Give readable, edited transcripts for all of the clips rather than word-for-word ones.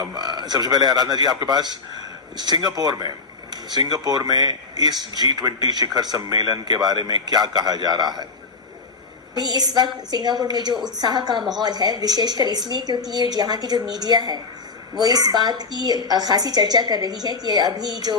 सबसे पहले आराधना जी आपके पास सिंगापुर में इस G20 शिखर सम्मेलन के बारे में क्या कहा जा रहा है? भी इस वक्त सिंगापुर में जो उत्साह का माहौल है, विशेषकर इसलिए क्योंकि ये यहाँ की जो मीडिया है वो इस बात की खासी चर्चा कर रही है कि अभी जो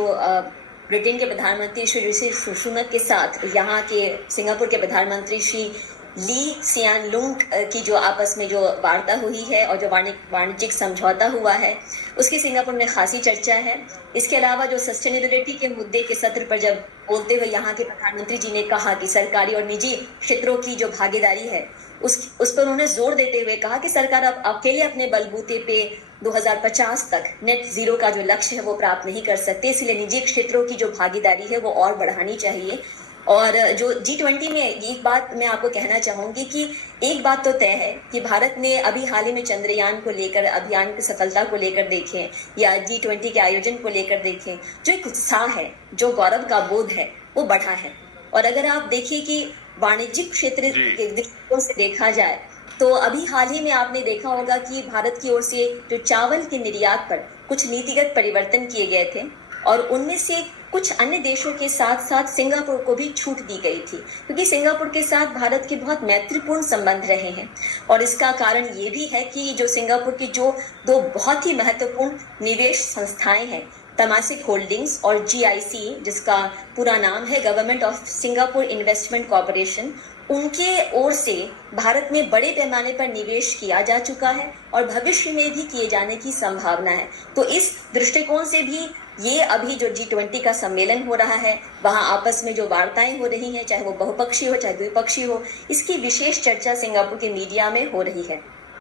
ब्रिटेन के प्रधानमंत्री श्री ऋषि सुनक के साथ यहाँ के सिंगापुर के प्रधानमंत्री श्री ली सियान लुंग की जो आपस में जो वार्ता हुई है और जो वाणिज्यिक समझौता हुआ है, उसकी सिंगापुर में खासी चर्चा है। इसके अलावा जो सस्टेनेबिलिटी के मुद्दे के सत्र पर जब बोलते हुए यहाँ के प्रधानमंत्री जी ने कहा कि सरकारी और निजी क्षेत्रों की जो भागीदारी है उस पर उन्होंने जोर देते हुए कहा कि सरकार अब अकेले अपने बलबूते पे 2050 तक नेट जीरो का जो लक्ष्य है वो प्राप्त नहीं कर सकते, इसलिए निजी क्षेत्रों की जो भागीदारी है वो और बढ़ानी चाहिए। और जो G20 में एक बात मैं आपको कहना चाहूंगी कि एक बात तो तय है कि भारत ने अभी हाल ही में चंद्रयान को लेकर अभियान की सफलता को लेकर देखें या G20 के आयोजन को लेकर देखें, जो एक उत्साह है, जो गौरव का बोध है वो बढ़ा है। और अगर आप देखिए कि वाणिज्यिक क्षेत्र के दृष्टिकोण से देखा जाए तो अभी हाल ही में आपने देखा होगा कि भारत की ओर से जो चावल के निर्यात पर कुछ नीतिगत परिवर्तन किए गए थे और उनमें से कुछ अन्य देशों के साथ साथ सिंगापुर को भी छूट दी गई थी, क्योंकि सिंगापुर के साथ भारत के बहुत मैत्रीपूर्ण संबंध रहे हैं। और इसका कारण ये भी है कि जो सिंगापुर की जो दो बहुत ही महत्वपूर्ण निवेश संस्थाएं हैं, तमासिक होल्डिंग्स और GIC, जिसका पूरा नाम है government of Singapore investment corporation, उनके ओर से भारत में बड़े पैमाने पर निवेश किया जा चुका है और भविष्य में भी किए जाने की संभावना है। तो इस दृष्टिकोण से भी ये अभी जो G20 का सम्मेलन हो रहा है, वहाँ आपस में जो वार्ताएं हो रही हैं, चाहे वो बहुपक्षीय हो चाहे द्विपक्षीय हो, इसकी विशेष चर्चा सिंगापुर के मीडिया में हो रही है।